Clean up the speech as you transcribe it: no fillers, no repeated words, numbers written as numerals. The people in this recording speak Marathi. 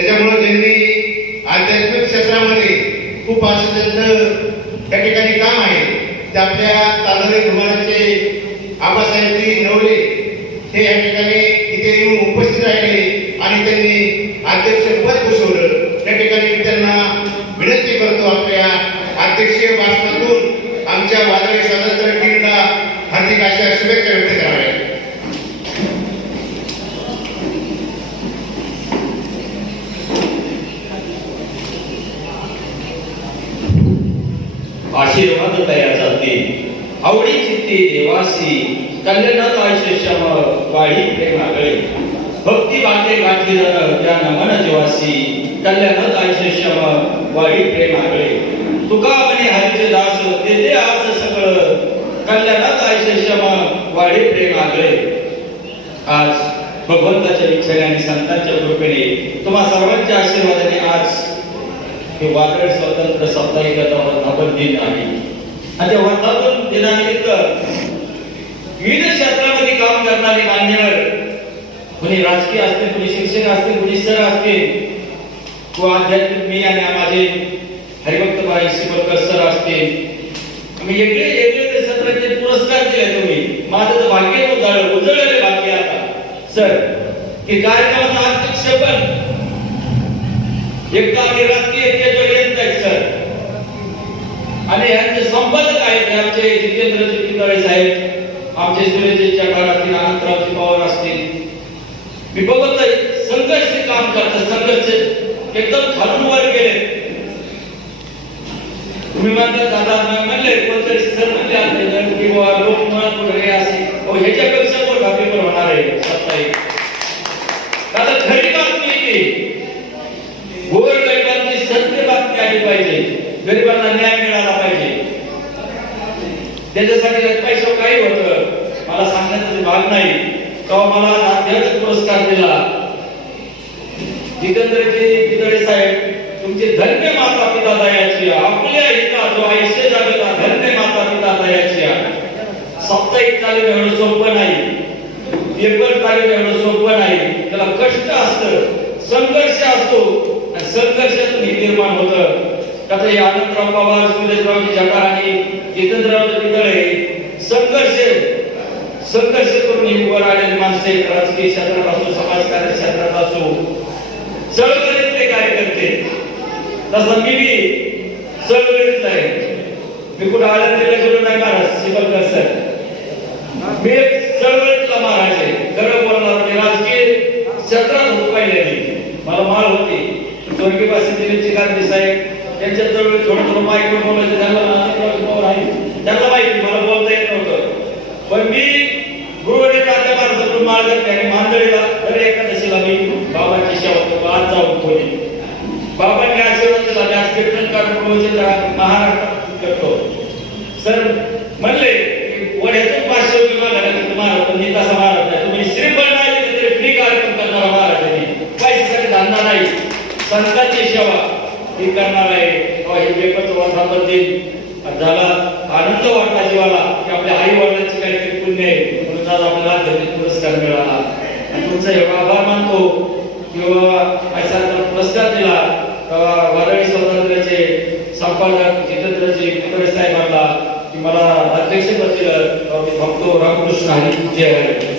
त्याच्यामुळे त्यांनी आध्यात्मिक क्षेत्रामध्ये खूप असं त्यांचं त्या ठिकाणी काम आहे. ते आपल्या तालुका धुमाळाचे आबासाहेब नवले हे या ठिकाणी इथे येऊन उपस्थित राहिले आणि त्यांनी अध्यक्षपद घोषवलं. त्या ठिकाणी मी त्यांना विनंती करतो आपल्या अध्यक्षीय भाषणातून आमच्या वादळी स्वातंत्र्य टीमला हार्दिक अशा शुभेच्छा व्यक्त कराव्या. आशीर्वाद तया जाते आवडी चित्ते देवासी कल्याणात आयुष्य श्याम वाढी प्रेमागळे भक्ती वाटे गाठी त्या नमन जीवासी कल्याणात आयुष्य श्याम वाढी प्रेमागळे तुका म्हणे हरीचे दास तेथे आज सगळं कल्याणात आयुष्य श्याम वाढी प्रेमागळे. आज भगवंताच्या इच्छेने आणि संतांच्या कृपेने तुम्हा सर्वांच्या आशीर्वादाने आज हे वादळ स्वातंत्र्य साप्ताहिकाचा वर्धापन दिन आहे. आणि त्या वर्धापन दिनानिमित्त विविध क्षेत्रामध्ये काम करणारे मान्यवर, कोणी राजकीय असतील, कोणी शिक्षक असतील, कोणी सर असतील, किंवा आध्यात्मिक मी आणि माझे हरिभक्त भाई शिवकर सर असतील, आम्ही वेगळे सत्रांचे पुरस्कार दिले. तुम्ही माझं तर भाग्य उजळले भाग्य आता सर की कार्यक्रमाचा अध्यक्ष पण एक आम्ही राजकीय सर आणि यांचे संपादक आहेत आमचे जितेंद्र चितळे साहेब, आमचे सुरेश चक्रातील अनंतरावजी पवार असतील. मी बघतोय संघर्ष काम करतात, संघर्ष एकदम खालून वर गेले. तुम्ही म्हणतात दादा म्हणले कोणतरी सर म्हणले किंवा लोकमत वगैरे असे ह्याच्यापेक्षा मोठा पेपर होणार आहे साप्ताहिक. दादा खरी बातमी येते, गोरगरिबांची सत्य बातमी आली पाहिजे, गरिबांना न्याय मिळाला पाहिजे. त्याच्यासाठी पैसा काही होतं मला सांगण्याचा भाग नाही. तेव्हा मला आध्यात्मिक पुरस्कार दिला जितेंद्रजी चितळे साहेब. तुमचे धन्य माता पिता दयाची आपल्या हिता जो आयुष्य जगता धन्य माता पिता दयाची. साप्ताहिक चालू एवढं सोपं नाही, पेपर चालू एवढं सोपं नाही. त्याला कष्ट असतं, संघर्ष असतो आणि संघर्षातून हे निर्माण होतं. त्याचं हे आनंदराव पवार, सुरेशरावजी जगार आणि जितेंद्रराव चितळे संघर्ष करून उभं राहिलेले माणसे, राजकीय क्षेत्रात असो, समाजकार्य क्षेत्रात असो, चळवळीतले कार्यकर्ते. तसं मी चळवळीत आहे. मी कुठं आळंदीला गेलो नाही महाराज शिवकर सर, मी चळवळीतला महाराज आहे. खरं बोलणार मी राजकीय क्षेत्रात होतो पाहिजे. मला माळ होती स्वर्गीय वासिंद्रजी गांधी साहेब त्यांच्या चळवळीत थोडं थोडं माईकवर बोलायचं त्यांना माहिती, मला बोलता येत नव्हतं. पण मी गुरुवारी तात्या मार्फत माळ घातली आणि मांदळीला दर एकादशीला मी बाबांची सेवा करतो. आज जाऊन खोली बाबांनी आशीर्वाद दिला. मी आज कीर्तनकार महाराष्ट्रात करतो. सर म्हणले वड्यातून 500 विभाग तुम्हाला पण मी तसा महाराज नाही. तुम्ही श्रीफळ नाही तरी फ्री कार्यक्रम करणारा महाराज आहे. पैशासाठी धंदा नाही, संतांची सेवा ही करणार आहे. हे पेपरचं वर्धापन दिन झाला, आनंद वाटला जीवाला की आपल्या आई वडिलांची काहीतरी पुण्य आहे म्हणून आज आपल्याला आध्यात्मिक पुरस्कार मिळाला. आणि तुमचा एवढा आभार मानतो किंवा असा पुरस्कार दिला वादळी स्वातंत्र्याचे संपादक जितेंद्रजी चितळे साहेबांना की मला अध्यक्षपद दिलं. मी भक्तो रामकृष्ण हरी जय हरी.